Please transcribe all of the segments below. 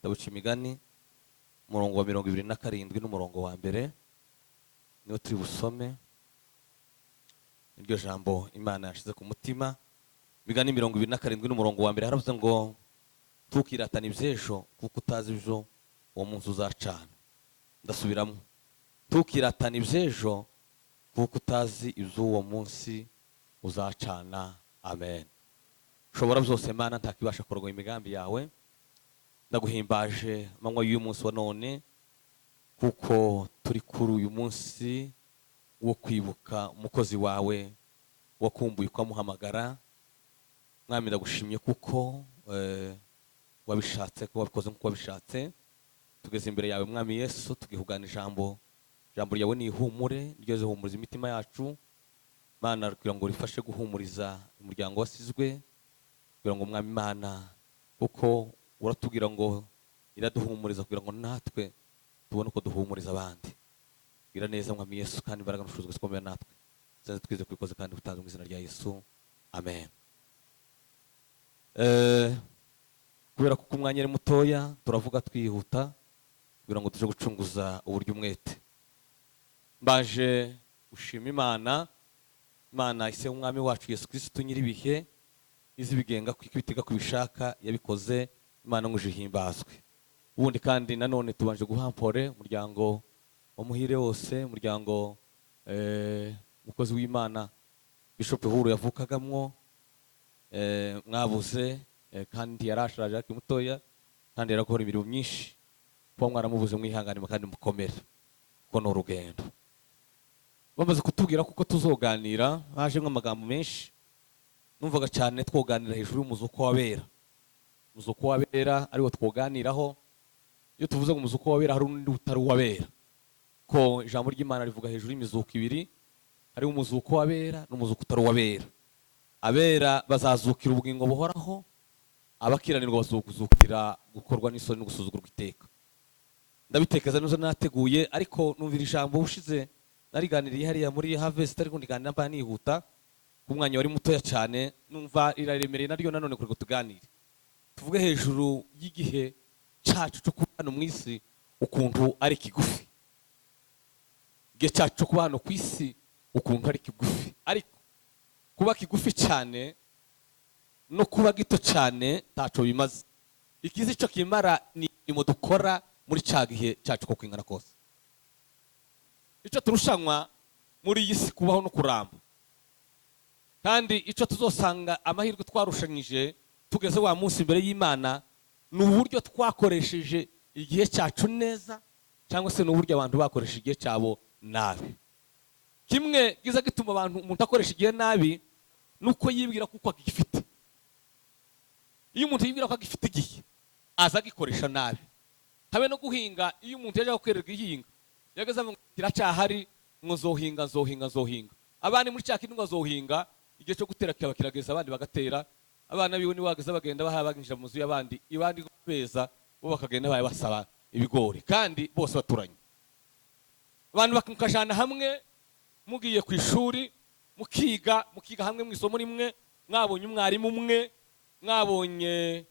Ndabuca imigani umurongo wa 27 n'umurongo wa mbere niwo turi busome. Iryo jambo Imana yashize ku mutima. Imigani 27 n'umurongo wa mbere haravuze ngo tukiratana iby'ejo kuko utazi ejo uwo munsi uzacana. Ndasubiramo, tukiratana iby'ejo kuko utazi iby'uwo munsi uzacana. Amen. Ushobora byose Mana, ntakibasha kurogoya imigambi yawe. Ndaguhimbaje amanywa y'uyu munsi wa none kuko turi kuri uyu munsi wo kwibuka umukozi wawe wakumbuye ukamuhamagara. Mwami, ndagushimye kuko wabishatse, ko wabikoze nk'uko wabishatse. Tugeze imbere yawe Mwami Yesu, tugihugana ijambo ryawe ni ihumure, ryo zihumuriza imitima yacu. Mana, kugira ngo rifashe guhumuriza umuryango wasizwe, kugira ngo Mwami Mana, kuko uratubwira ngo iraduhumuriza kugira ngo natwe tubone uko duhumuriza abandi. Gira neza Mwami Yesu, kandi imbaraga n'ubushobozi zikomeye natwe zaze twize kubikoze kandi bitanze mu izina rya Yesu. Amen. Kubera ko umwanya ari mutoya turavuga twihuta kugira ngo tuje gucunguza uburyo umwete. Mbaje ushima Imana ise umwami wacu Yesu Kristo nyiribihe, izi bigenga kwitega kubishaka yabikoze. Imana nguje himbazwe. Ubundi kandi nanone tubanje guhampore umuryango wa Muhire wose, umuryango mukozi w'Imana Bishop Huru yavukagamwo, mwabuze kandi yarashaje akiri mutoya kandi yarakora ibintu byinshi. Kuba mwaramubuze mwihangane kandi mukomere kuko no rugendo. Bamaze kutubwira kuko tuzoganira, haje nk'amagambo menshi. Numvaga cyane twoganira hejuru y'umuzuko wabera. Umuzuko wabera ariwo twoganiraho. Iyo tuvuze ngo umuzuko wabera hari undi utari wabera, ko ijambo ry'Imana rivuga hejuru y'imizuko ibiri, hari umuzuko wabera n'umuzuko utari wabera. Abera bazazukira ubugingo buhoraho, abakiranirwa bazokuzukira gukorwa n'isoni no gusuzugurwa iteka. Ndabitekeza neza nateguye, ariko numvira ijambo ushize nariganiriye hariya muri Harvest, ariko ndiganira mba nihuta ku mwanya wari mutoya cyane, numva iraremereye naryo nanone kuri tuganire. Tuvuge hejuru y'igihe cyacu cyo kuba hano mu isi ukuntu ari kigufi. Igihe cyacu cyo kuba hano ku isi ukuntu ari kigufi, ariko kuba kigufi cyane no kuba gito cyane taco bimaze. Ikizi cyo kimara ni imirimo dukora muri cya gihe cyacu ko kwingana kose. Icyo turushanwa muri iyi si kubaho no kuramba, kandi icyo tuzosanga amahirwe twarushanyije tugeze wa munsi imbere y'Imana ni uburyo twakoresheje igihe cyacu neza, cyangwa se n'uburyo abantu bakoresheje igihe cyabo nabi. Kimwe giza gituma umuntu akoresha igihe nabi nuko yibwira kuko agifite. Iyo umuntu yibwira ko agifite igihe aza agikoresha nabi. Habe no guhinga, iyo umuntu yaje gukorerwa ihinga yageze ngo kiracyahari, ngo zohinga. Abandi muri cyakindi ngo zohinga, igihe cyo gutera kikaba kirageza abandi bagatera. Abana biwe ni wageze bagenda baginjira mu nzu y'abandi, ibandi beza bo bakagenda baye basaba ibigori, kandi bose baturanye. Abantu bakajana hamwe, mugiye ku ishuri mukiga hamwe mu isomo rimwe, mwabonye umwarimu umwe, mwabonye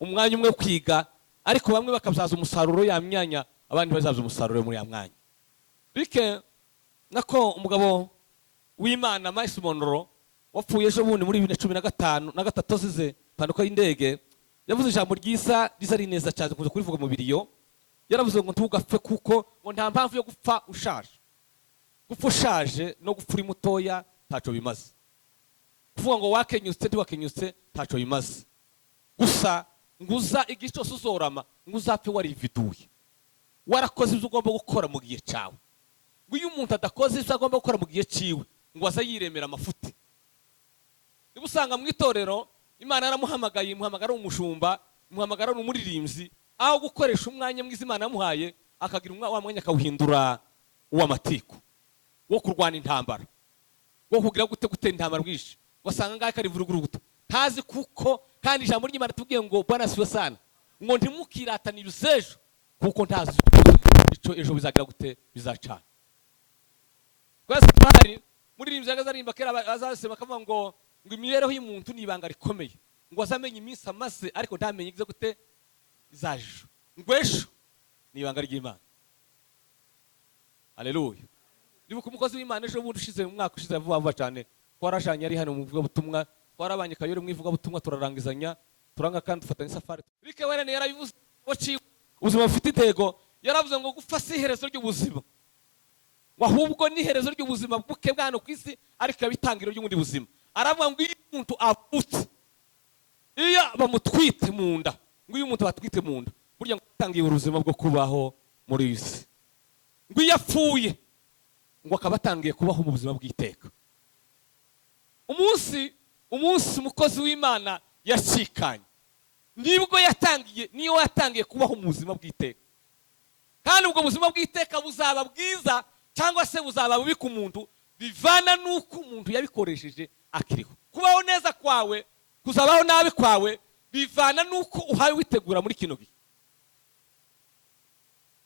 umwanya umwe kwiga, ariko bamwe bakabyaza umusaruro ya myanya, abandi bazaza umusaruro muri ya mwanya. Bike nako umugabo w'Imana Miles Monroe wapfuye ejo bundi muri 2015 na gatatu zize panuka y'indege, yavuze ijambo ryiza ari neza cyane kuza kurivuga mu biriyo. Yaravuze ngo ntugapfe kuko ngo nta mpamvu yo gupfa ushaje. Gupfa ushaje no gupfa uri mutoya taco bimaze. Kuvuga ngo wakenyutse taco bimaze. Gusa nguza igihe cyose uzorama, nguzapfe warividuye, warakoze ibyo ugomba gukora mu gihe cyawe. Ngo iyo umuntu adakoze ibyo agomba gukora mu gihe cyiwe, ngo aza yiremera amafuti. Niba usanga mu itorero Imana yaramuhamagaye, imuhamagara umushumba, imuhamagara n'umuririmbyi, aho gukoresha umwanya mwiza Imana yamuhaye akagira wa mwanya akawuhindura uw'amatiku, wo kurwana intambara, wo kugira gutera intambara bwinshi. Wasanga ngaho kari vuruguruguta ntazi kuko, kandi ijambo ry'Imana tubwiye ngo Bwana siwe sana, ngo ntimukiratane iby'ejo kuko ntazi icyo ejo bizagira gute bizacana. Kwese twari muri rimwe zagazarimba kera azasema kavuga ngo imibereho y'umuntu ni ibanga rikomeye, ngo azamenye iminsi amaze ariko ntamenye igize gute izaje ngo ejo ni ibanga ry'Imana. Haleluya. Ndibuka umukozi w'Imana ejo bundi ushize mu mwaka ushize vuba cyane, twarajanye ari hano mu butumwa, twarabanye Kayore mu ivuga butumwa, turarangizanya turanga kandi dufatanya safari. Rike Warren yarabivuze ubuzima bufite intego, yaravuze ngo gupfa si iherezo ry'ubuzima, ahubwo ni iherezo ry'ubuzima bw'uke bw'hano ku isi, ariko abitangiro ry'ubundi buzima. Aravuga ngo iyo umuntu avutse, iyo bamutwite mu nda, ngo iyo umuntu batwite mu nda, burya ngo atangiye ubuzima bwo kubaho muri isi. Ngo iyo apfuye, ngo akaba atangiye kubaho mu buzima bw'iteka. Umunsi umukozi w'Imana yashikanye, nibwo yatangiye kubaho mu buzima bw'iteka. Kandi ubwo buzima bw'iteka buzaba bwiza cyangwa se buzaba bubi ku muntu, bivana n'uko umuntu yabikoresheje akiriho. Kubaho neza kwawe, kuzabaho nabi kwawe, bivana n'uko uhaye witegura muri kino gihe.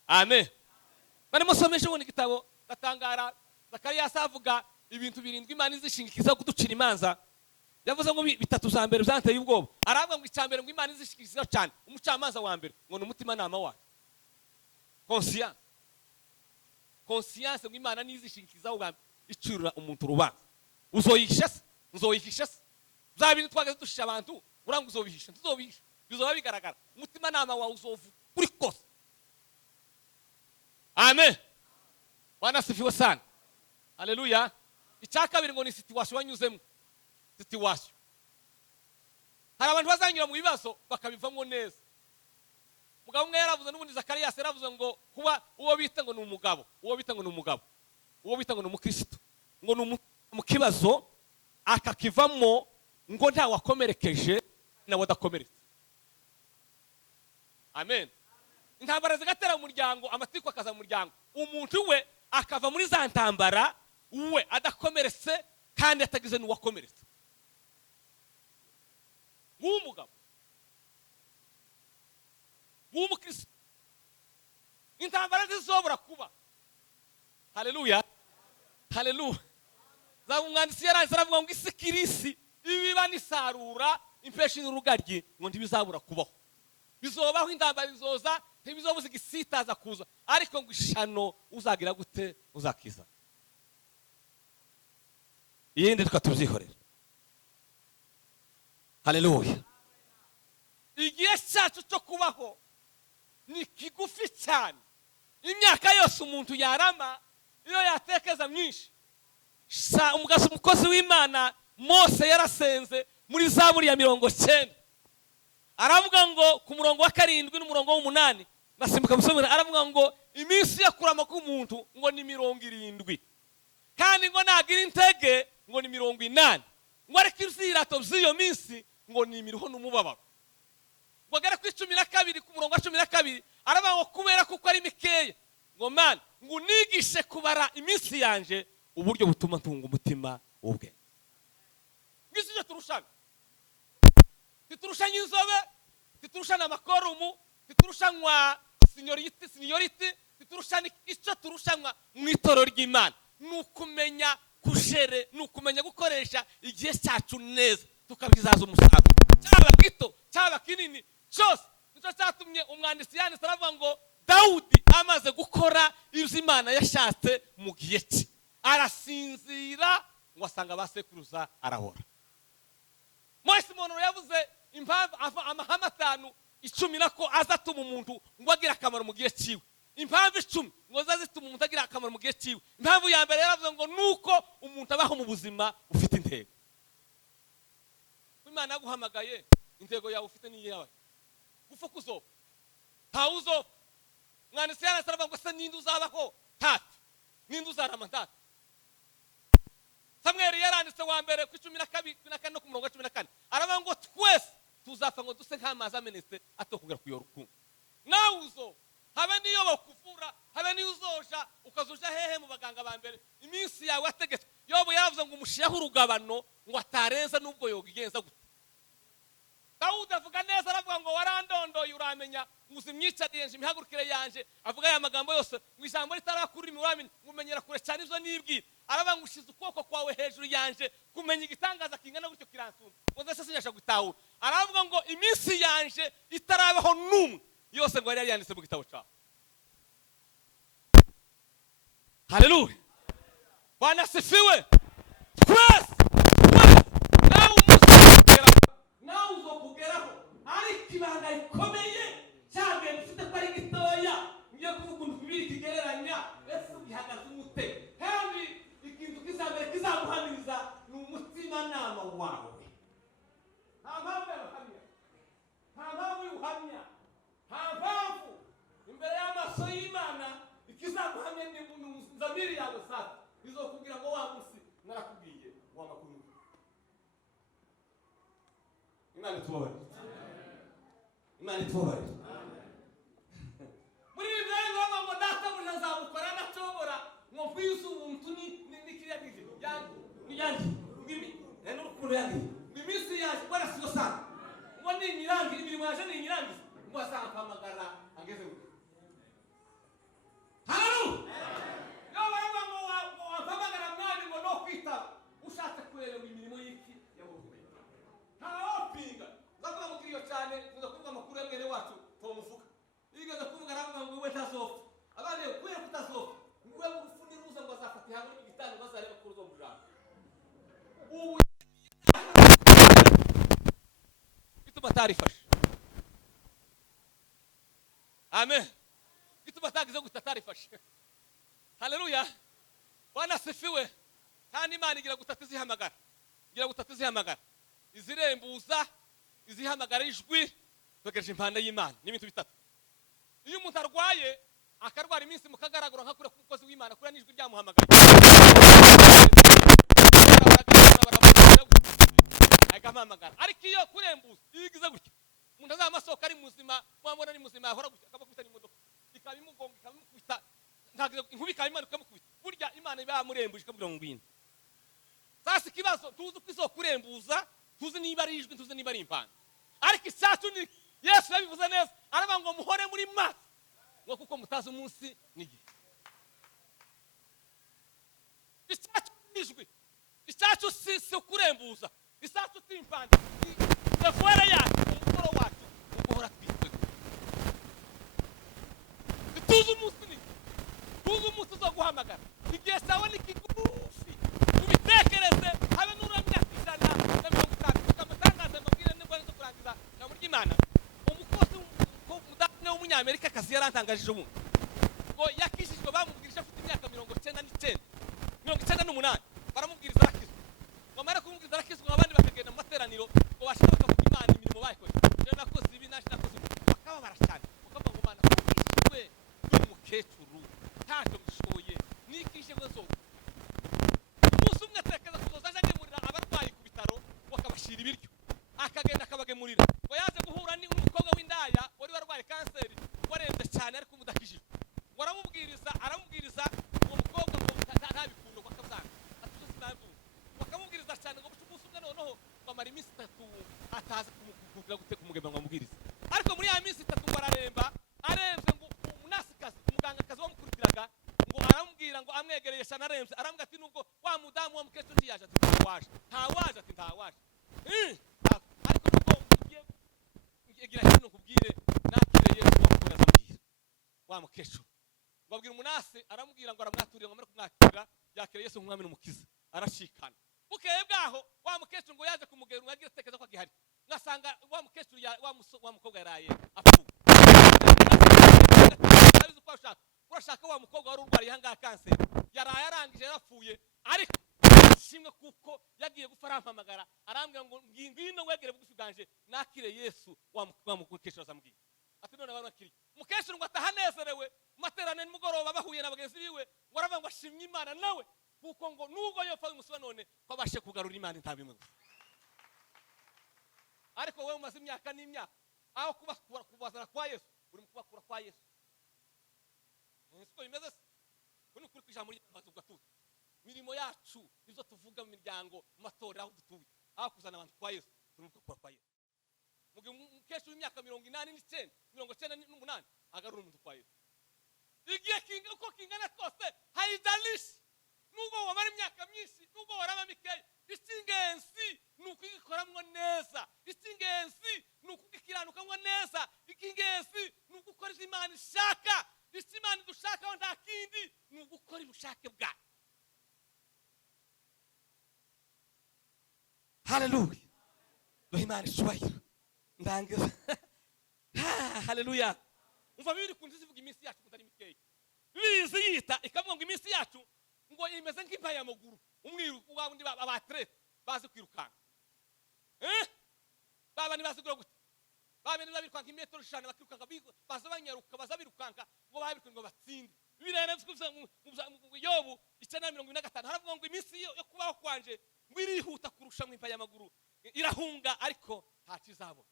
Amen. Bari musomeshe ubundi gitabo gatangara, Zakariya avuga ibintu 7 Imana izishingikiza kuducira imanza. Yavuze ngo 3 za mbere byanteye ubwoba. Aravuga ngo icyambere ngo Imana izishingikiza cyane umucamanza wa mbere ngo n'umutima nama wawe. Conscience ngo Imana nizishingikiza ubwa icurura umuntu rubanza. Uzoyihisha se? Nzoyihisha se? Zabindi twagaze dushisha abantu, uranga uzobihisha, tuzobihisha. Bizoba bigaragara. Umutima nama wawe uzovu kuri kose. Amen. Bwana sifiwe sana. Haleluya. Icyakabiri ngo ni situation wanyuzemo. Situation. Hari abantu bazanyura mu bibazo bakabivamo neza. Mugabo umwe yaravuze n'ubundi Zakariya yaravuze ngo kuba uwo bita ngo ni umugabo, uwo bita ngo ni umugabo, uwo bita ngo ni umukristo, ngo ni mu kibazo akakivamo ngo nta wakomerekeje na wadakomeretse. Amen. Intambara zigatera mu muryango, amatiko akaza mu muryango, umuntu we akava muri za ntambara we adakomeretse kandi atagize n'uwakomeretse. W'umugabo, w'umukristo, intambara zizobora kuba. Haleluya. Haleluya. Za umwanditsi yaranze aravuga ngo isikirisi ibiba nisarura impeshi n'urugaryi ngo ntibizabura kubaho. Bizobaho intambara izoza, ntibizobuza igisitaza kuza, ariko ngo ishano uzagira gute uzakiza. Yende tukatubyihorera. Haleluya. Igihe cyacu cyo kubaho ni kigufi cyane. Imyaka yose umuntu yarama iyo yatekeza myinshi. Umukozi w'Imana Mose yarasenze muri Zaburi ya 90. Aravuga ngo ku murongo wa 7 n'umurongo wa 8, basimbuka musomera, aravuga ngo iminsi yo kurama k'umuntu ngo ni 70. Kandi ngo nagira intege ngo ni 80. Ngo ariko izirato by'iyo minsi ngo ni imiriho n'umubabaro. Ngo agera ku 12 ku murongo wa 12, aravuga ngo kubera kuko ari mikeya, ngo man ngo nigishe kubara iminsi yanje uburyo butuma ntunga umutima ubwe. Ngisije turushana. Titurushanya inzobe, titurushana amakorumu, titurushanywa seniority, titurushana icyo turushanwa mu itorero ry'Imana. Nukumenya kujere, nukumenya gukoresha igihe cyacu neza, tukabizaza umusaruro. Cyaba gito, cyaba kinini, cyose. Nicyo cyatumye umwanditsi yanditse aravuga ngo Dawudi amaze gukora ibyo Imana yashatse mu gihe cye, arasinzira ngo asanga basekuruza arahora. Mose Monoro yavuze impamvu amahame 5 10 nako azatuma umuntu ngo agira akamaro mu gihe cyiwe. Impamvu 10 ngo zazituma umuntu agira akamaro mu gihe cyiwe. Impamvu ya mbere yaravuze ngo nuko umuntu abaho mu buzima ufite intego. Imana yaguhamagaye, intego yawe ufite ni yawe. Gupfa kuzoba ntawuzo. Mwanditsi yarasaba ngo se ninde uzabaho tatu, ninde uzarama tatu. Samuel yaranditse wa mbere ku 12 no ku murongo wa 14, aravuga ngo twese tuzapfa ngo duse nk'amazi amenetse atokugera ku yoruku. Nawe uzo habe niyo bakuvura, habe niyo uzoja ukazoja hehe mu baganga ba mbere, iminsi yawe ategetse. Yobo yaravuze ngo umushiyaho urugabano ngo atarenza nubwo yogigenza gute. Dawudi avuga neza, aravuga ngo warandondoye uramenya muzimyicariye nje imihagurukire yanje. Avuga aya magambo yose mu ijambo ritarakuri miwamini mumenyera kure cyane izo nibwira. Aravuga ngo ushize ukuboko kwawe hejuru yanje kumenya igitangaza kingana gutyo kiransumba ngo ndase sinyasha gutahura. Aravuga ngo iminsi yanje itarabaho numwe yose ngo yari yanditse mu gitabo cyawe. Haleluya. Bwana sifiwe. Twese nawe nawe uzokugeraho ariko ibanga rikomeye cyane ufite ko ari gitoya ngiye kuvuga ukuntu bibiri kigereranya ese gihagaze umute kandi ikintu kizambere kizaguhamiriza ni umutima nama wawe. Nta mpamvu y'ubuhamya, nta mpamvu y'ubuhamya, nta mpamvu imbere y'amaso y'Imana ikizaguhamya ni zamiri yawe sasa bizokubwira ngo wa munsi narakubwiye wa makuru. Imana itubabare, Imana itubabare. Muri ibyo bivuga ngo data buja azabukora nacobora ngo kwisu umuntu ni kiriya gihe yangi ngimi n'urukundo yangi iminsi yaje bora siyo sana ngo ni nyirangi imirimo yaje ni nyirangi ngo azampamagara ageze mu. Haleluya. Yo baba ngo wampamagara mwani ngo no kwita ushatse kureba imirimo y'iki yabuze. Ntawapinga zavuga ngo kiriyo cyane kuvuga amakuru ya mwene wacu tomuvuga igeze kuvuga aravuga ngo we tazofa abane kuye kutazofa ngwe mufuni ruza ngo azafata hamwe n'igitano bazareba kuri zo mujana ubu bituma tarifashe. Amen. Bituma tagize gutatarifashe. Haleluya. Bwana sifiwe. Kandi Imana igira gutatu zihamagara, igira gutatu zihamagara, izirembuza, izihamagara ijwi, twegereje impanda y'Imana n'ibintu bitatu. Iyo umuntu arwaye akarwara iminsi mukagaragura nka kure kukozi w'Imana kure n'ijwi ryamuhamagaye akamamagara. Ariko iyo kurembuza yigize gutya umuntu azamasoka ari muzima mwambona ni muzima ahora gutya akabakubita n'imodoka ikabimugonga ikamukubita ntagize inkubika Imana ikamukubita burya Imana iba yamurembuje ikabwira ngo ngwino. Sasa ikibazo tuzi uko izokurembuza, tuzi niba ari ijwi, tuzi niba ari impanda. Ariko isacu ni Yesu yabivuze neza aravuga ngo muhore muri maso ngo kuko mutazi umunsi n'igihe. Isacu ijwi, isacu si kurembuza, isacu si impanda. Defuera yacu umukoro wacu uguhora twitwe. Tuzi umunsi ni tuzi umunsi uzoguhamagara igihe sawa n'ikigufi ubitekereze habe n'uramya kwizana na 50 ukamutangaza mabwire nibwo zo kurangiza na muri Imana. Umukozi w'umudane w'umunyamerika kazi yarantangajije ubu ngo yakishijwe bamubwirije afite imyaka 99 baramubwiriza arakizwa bamara kumubwiriza arakizwa abandi bakagenda mu materaniro ngo bashaka kuvuga Imana imirimo bayikoze rero nakoze ibi nakoze bakaba barashana ukavuga ngo Imana kishwe y'umukecuru ntacyo bishoboye nikishe ngo umunsi umwe atekereza kuzoza aje agemurira abarwayi ku bitaro bakabashira ibiryo akagenda akabagemurira ngo yaje guhura n'umukobwa w'indaya wari warwaye kanseri warembye cyane ariko umudakishijwe aramubwiriza uwo mukobwa ngo ntabikundo bakabzana atuze nabu bakamubwiriza cyane ngo umunsi umwe noneho bamara iminsi 3 ataza kumukubwira gute kumugema ngo amubwirize. Ariko muri ya minsi 3 ngo aremze ngo umunasikazi umugangakazi wamukurikiraga ngo aramubwira ngo amwegereye cyane aremze arambwira ati nubwo wa mudamu wa mukecuru ntiyaje ati ntawaje ati ntawaje ariko nubwo ngiye hino kubwire nakire Yesu wamukoreza ambwira wa mukecuru babwira umunase aramubwira ngo aramwaturira ngo amara kumwakira yakire Yesu nk'umwami n'umukiza arashikana. Bukeye bwaho wa mukecuru ngo yaje kumugera ngagira tekeza ko gihari ngasanga wa mukecuru wa mukobwa yaraye apfu. Urashaka wa mukobwa wari urwariye hanga kanseri yaraye arangije yarapfuye ariko shimwe kuko yagiye gufara ampamagara arambwira ngo ngwino wegere bugufi bwanje nakire Yesu wa mukecuru azambwira ati none bari bakiri mukecuru ngo atahanezerewe materane nimugoroba bahuye na bagenzi biwe ngo aravuga ngo ashimye Imana nawe kuko ngo nubwo yopfa umusiba none ko bashe kugarura Imana intabimwe. Ariko wewe umaze imyaka n'imyaka aho kubazana kwa Yesu uri kubakura kwa Yesu. Siko bimeze se kuni kuri kwijambo ry'amazu gatuza mirimo yacu nizo tuvuga mu miryango mu matora aho dutuye aho kuzana abantu kwa Yesu uri kubakura kwa Yesu. Muge mukesho w'imyaka 98 agarura umuntu kwa Yesu. Igiye kinga uko kingana kose haidalishi nubwo wamara imyaka myinshi nubwo warama mikeye isingenzi nukugikoramwo neza isingenzi nukugikiranukamwo neza ikingenzi haleluya duhe Imana icyubahiro ndangiza haleluya umva bibiri kunze zivuga iminsi yacu kutari mikeya bizi yita ikavuga ngo iminsi yacu ngo imeze nk'impaye y'amaguru umwiru w'abandi abatrete bazi kwirukanka baba ni bazi gute baba ni babirukanka imetero 5 bakirukanka baza banyaruka baza birukanka ngo babirukanka ngo batsinde birere mu Yobu 125 haravuga ngo iminsi yo kubaho kwanje ngo irihuta kurusha mu impaye y'amaguru irahunga ariko nta kizabo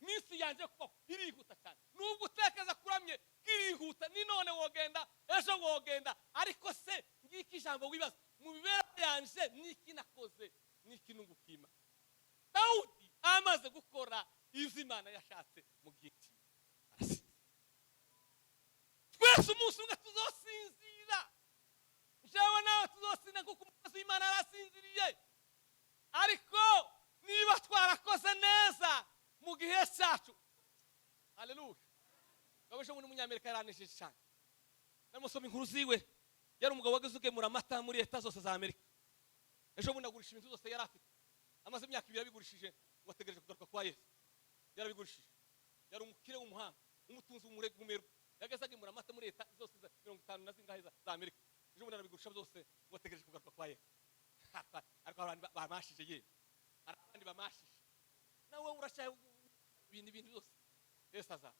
iminsi yanje kubaho irihuta cyane nubwo utekeza kuramye irihuta ni none wogenda ejo wogenda ariko se ngiki ijambo wibaza mu bibera yanje niki nakoze niki nungukima Daudi amaze gukora ivyo Imana yashatse mu giti twese umunsi umwe tuzosinzira jewe nawe tuzosinda kuko umukozi w'Imana arasinziriye ariko niba twarakoze neza mu gihe cyacu haleluya babeshe umunyamerika yaranesheje cyane namusoma inkuru ziwe yari umugabo wageze ugemura amata muri leta zose za Amerika ejo bundi agurisha ibintu zose yari afite amaze imyaka 2 abigurishije ngo ategereje kugaruka kwa Yesu yarabigurishije yari umukire w'umuhanga umutunzi w'umurego yageze agemura amata muri leta zose 50 na zingahe za Amerika ejo bundi arabigurisha byose ngo ategereje kugaruka kwa Yesu ariko abantu bamashije yewe abandi bamashije nawe urashaye ibintu byose Yesu aza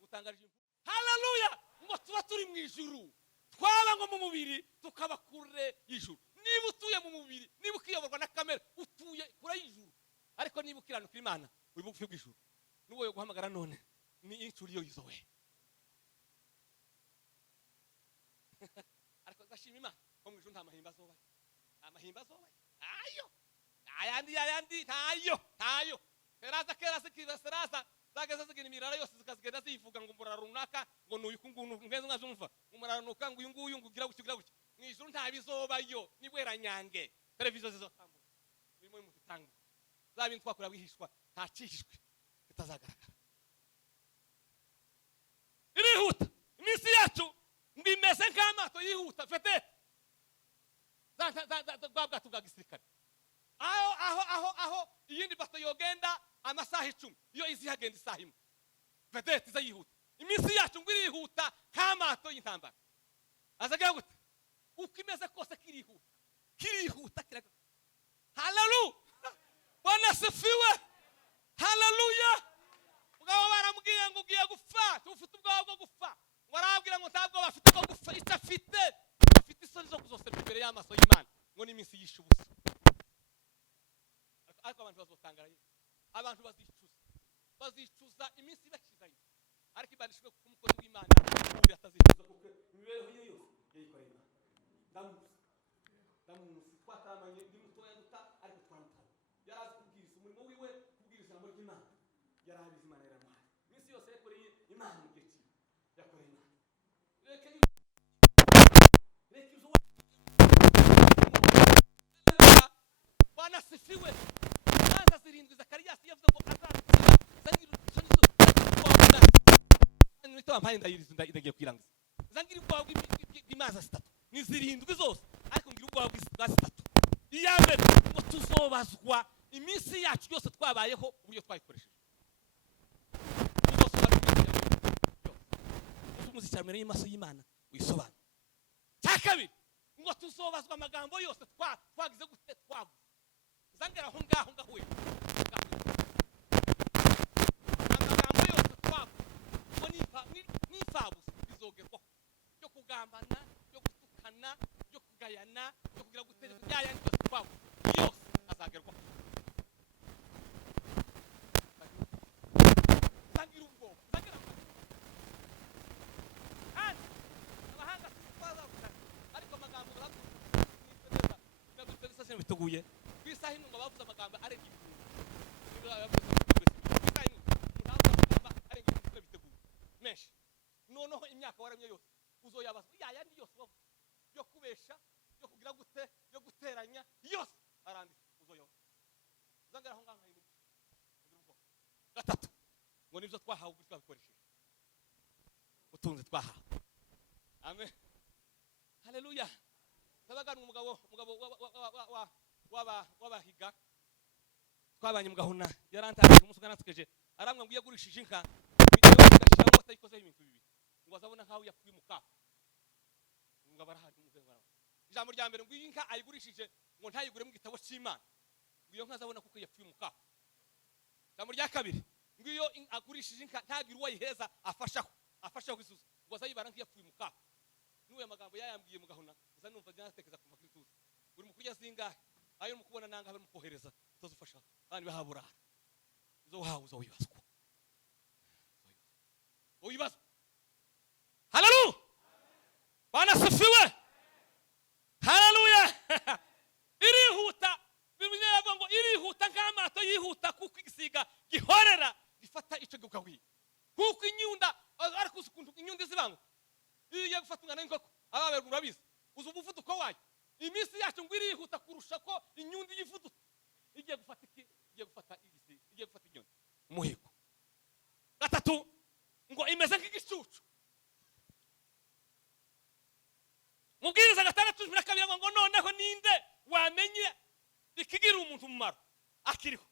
gutangarije haleluya ngo tuba turi mu ijuru twaba ngo mu mubiri tukaba kure y'ijuru niba utuye mu mubiri niba ukiyoborwa na kamera utuye kure y'ijuru ariko niba ukiranukira Imana uri bugufi bw'ijuru nuwo yo guhamagara none ni incuri yo yizowe ariko ndashima Imana ko mu ijuru nta mahimba azobaye ayo ayandi tayo keraza kibaseraza zageze zigena imirara yose zikazigenda zivuga ngo umurara runaka ngo nuyuko ngenzo nkazumva umurara nuka ngo uyunguyu ngugira gukigira guki mwijuru nta bizobayo nibwera nyange televiziyo zizotambura birimo mu gitanga zabintu twakora bwihishwa nta cihishwe kitazagaragara irihuta iminsi yacu ngimeze nk'amato yihuta fete bwabwato bwa gisirikare aho iyindi bato yogenda amasaha 10 iyo izi hagenda isaha imwe vedete za yihuta iminsi yacu ngo irihuta kamato y'intambara azagira gute ukimeze kose kirihuta kiraga haleluya Bwana sifiwe haleluya ubwo baramubwiye ngo ugiye gupfa tufite ubwo bwo gupfa ngo arabwira ngo ntabwo bafite ubwo gupfa itafite afite isoni zo kuzosera imbere y'amaso y'Imana ngo ni iminsi yishubusa ariko abantu bazotangara abantu bazicuza iminsi bakizayo ariko ibanishwe ku mukozi w'Imana uri atazicuza kuko imibereho ye yose yayikorera ndamuzi twatamanye ndi mutoya duta ariko twamutana yarazi kubwiriza umurimo wiwe kubwiriza ijambo ry'Imana yarabize Imana yaramuhaye iminsi yose yakoreye Imana mu gihe yakoreye Imana reka izo Bwana sifiwe Manza 7 Zakariya yavuze ngo zangira nito ampaye ndagiye kwirangiza zangira ubwawe bw'imanza 3 ni 7 zose ariko ngira ubwawe bwa 3 iyambere ngo tuzobazwa iminsi yacu yose twabayeho uburyo twayikoresheje umuzicyamere y'amaso y'Imana wisobanura cyakabiri ngo tuzobazwa amagambo yose twagize gute twavuze zangera aho ngaho ngahuye amagambo yose twavuze ngo nifabuze bizogerwaho byo kugambana byo gutukana byo kugayana byo kugira guteza byayandi yose twavuze yose azagerwaho zangira ubwo zangira abahanga twazavuga ariko amagambo baravuga nagutse sase biteguye kwisaha imwe ngo bavuze amagambo arenga ibihumbi menshi noneho imyaka waramye yose uzoyabaza yayandi yose yo kubesha yo kugira gute yo guteranya yose aranditse uzoyabaza zangara aho ngaho gatatu ngo nibyo twahawe ubwo twabikoresheje utunze twahawe amen haleluya tabagana umugabo wabahiga twabanye mu gahuna yarantangaje umunsi uganatsekeje aramwe ngo yagurishije inka bitewe n'agashira ngo atayikoze ibintu bibi ngo azabona nkaho yakuye mu kafu ngo abarahari umugabo ijambo rya mbere ngo inka ayigurishije ngo ntayigure mu gitabo cy'Imana ngo iyo nka azabona kuko yapfuye mu kafu ijambo rya kabiri ngo iyo agurishije inka ntagire uwo yiheza afashaho isuzu ngo azayibara nk'iyapfuye mu kafu niwe magambo yayambwiye mu gahuna uza numva byatekeza kumva kwituza uri mukurya zingahe ayo mukubona nanga bari mukohereza utazufasha kandi bahabura zo hauza wibazwa wibazwa haleluya bana sifiwe haleluya irihuta bimenyerwa ngo irihuta nk'amato yihuta kuko igisiga gihorera gifata ico gukawi kuko inyunda ariko ukuntu inyundi zibango iyo gufata umwana w'inkoko ababe murabizi uzu umuvuduko wayo iminsi yacu ngo irihuta kurusha ko inyundi yivuduka igiye gufata inyundi umuhigo gatatu ngo imeze nk'igicucu mubwiriza 6:12 ngo noneho ninde wamenye ikigira umuntu umumaro akiriho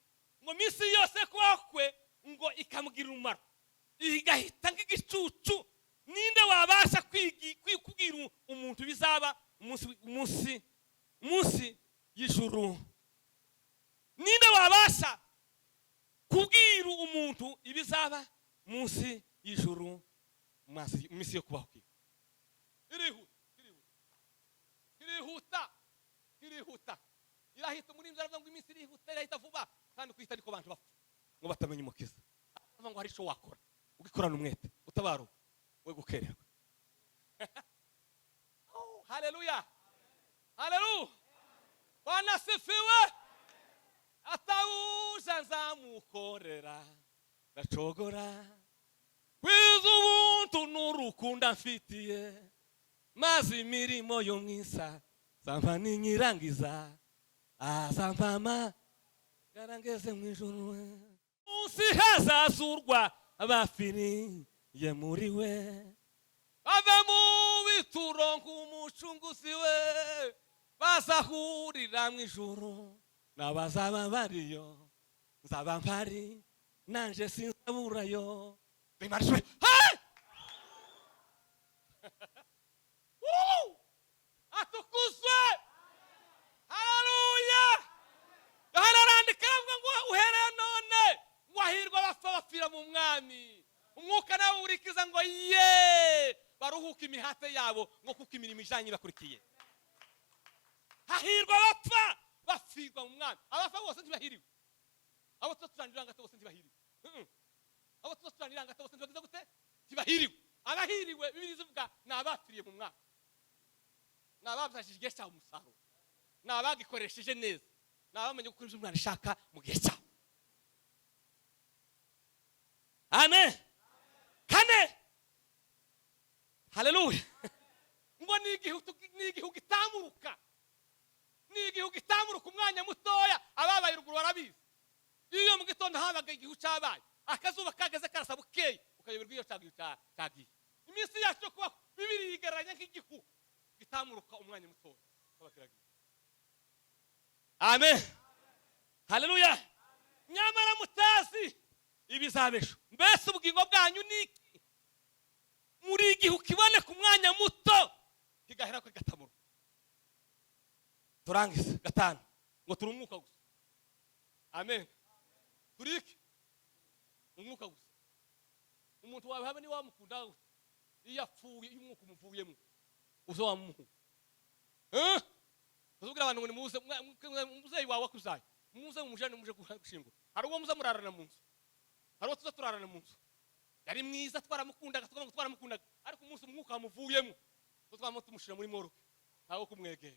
ngo minsi yose kwakwe ngo ikamugirira umumaro igahita nk'igicucu ninde wabasha kwikubwira umuntu bizaba umunsi y'ijuru ninde wabasha kubwira umuntu ibizaba munsi y'ijuru munsi yo kubaho kwiwe irihuta irahita muri nzara ngo iminsi irihuta irahita vuba kandi kwita ariko abantu bapfa ngo batamenye umukiza ngo hari ico wakora ugikorana umwete utabaro we gukererwa oh haleluya bwana sifiwe atawuja nzamukorera ndacogora kwiza ubuntu n'urukundo mfitiye maze imirimo yo mwisa zampa ninyirangiza azampama garangeze mu ijuru munsi hazazurwa abafiriye muri we bave mu bituro nk'umucunguzi we bazahurira mu ijuru n'abazaba bariyo nzaba mpari nanje sinzaburayo bimarishwe atukuzwe haleluya hararandika ngo uhereye none wahirwa bapfira mu mwami umwuka nawe urikiza ngo ye baruhuka imihate yabo ngo kuko imirimo ijanye bakurikiye hahirwa bapfirwa mu mwami abafa bose ntibahiriwe abo tuzacuraniranga bose ntibahiriwe abo tuzacuraniranga bose ntibagize gute ntibahiriwe abahiriwe bibiri zivuga nabapfiriye mu mwami nababashije igihe cyawo umusaruro nabagikoresheje neza nabamenye gukora ibyo umwana ashaka mu gihe cyawo amen kane haleluya ngo ni igihugu itamuruka umwanya mutoya ababaye ruguru barabizi iyo mu gitondo habaga igihu cyabaye akazuba kageze karasa bukeye ukayoberwa iyo cyagiye iminsi yacu yo kuba bibiri yigereranya nk'igihu gitamuruka umwanya mutoya abakiragiye amen haleluya nyamara mutazi ibizabesho mbese ubugingo bwanyu niki muri igihe ukiboneka umwanya muto kigahera ko gatamuru turangize gatanu ngo turi umwuka gusa amen turiki umwuka gusa umuntu wawe habe ni wamukunda iyo apfuye iyo umwuka umuvuyemo uzo wamuhu uzubwira abantu ngo ni muzeyi wawe akuzaye muze mumujane muje gushingura hari uwo muza murarana mu nzu hari uwo tuza turarana mu nzu yari mwiza twaramukundaga ariko umunsi umwuka wamuvuyemo tumushira muri moroke ntawo kumwegera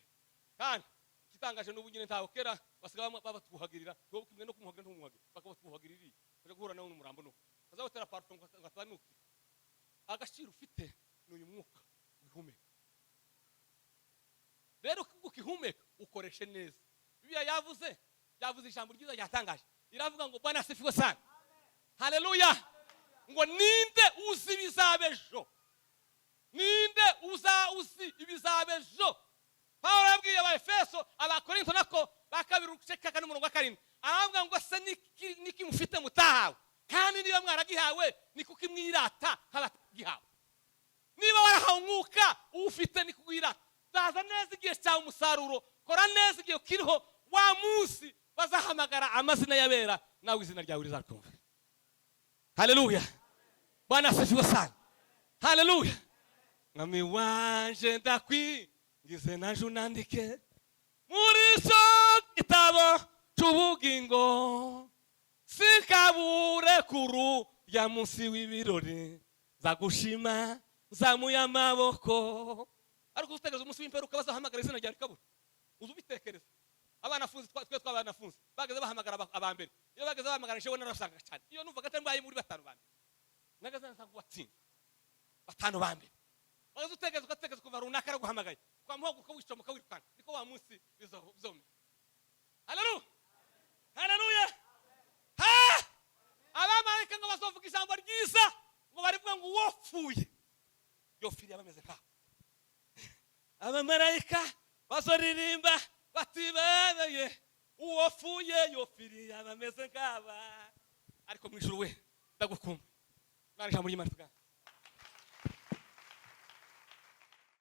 kandi kitangaje n'ubu nyine ntawo kera basiga babatuhagirira ngo kimwe no kumuhagira ntumuhagire bakabatuhagirira baje guhura nawe n'umurambo no azawutera parfum ngatanuki agashira ufite n'uyu mwuka wihumeka rero ukihumeka ukoreshe neza bibiliya yavuze ijambo ryiza ryatangaje iravuga ngo Bwana asifiwe sana haleluya ngo ninde uzi ibizabejo uzi ibizabejo Paulo yabwiye aba Efeso abakorinto nako bakabiri uceka n'umurongo wa 7 arambwira ngo se niki mufite mutahawe kandi niba mwaragihawe ni kuko imwirata nk'abagihawe niba warahawe umwuka uwufite ni kuwirata zaza neza igihe cyawe umusaruro kora neza igihe kiriho wa munsi bazahamagara amazina y'abera nawe izina ryawe rizakumva. Haleluya, Bwana asifiwe sana. Haleluya. Mwami wanje ndakwingize naje unandike muri so gitabo cy'ubugingo sikabure kuru ya munsi w'ibirori zagushima zamuye amaboko. Ariko utegeza umunsi w'imperuka bazahamagara izina ryawe rikabura. Uzubitekereza abanafunzi twe twabanafunzi bageze bahamagara abambere iyo bageze bahamagara jewe narasanga cyane iyo numvaga atambaye muri batanu bambere nagaza nsanga watsinda batanu bambere bageze utegeza kuva runaka araguhamagaye kwa muhaguruka wicomoka wirukana niko wa munsi bizome. Haleluya, haleluya. Ha abamarayika ngo bazovuga ijambo ryiza ngo barivuga ngo wopfuye yofiriye bameze nka abamarayika bazoririmba batibeye uwopfuye yofiriye bameze nk'aba. Ariko mwijuru we ndagukumbuye nari ijambo ry'Imana tuga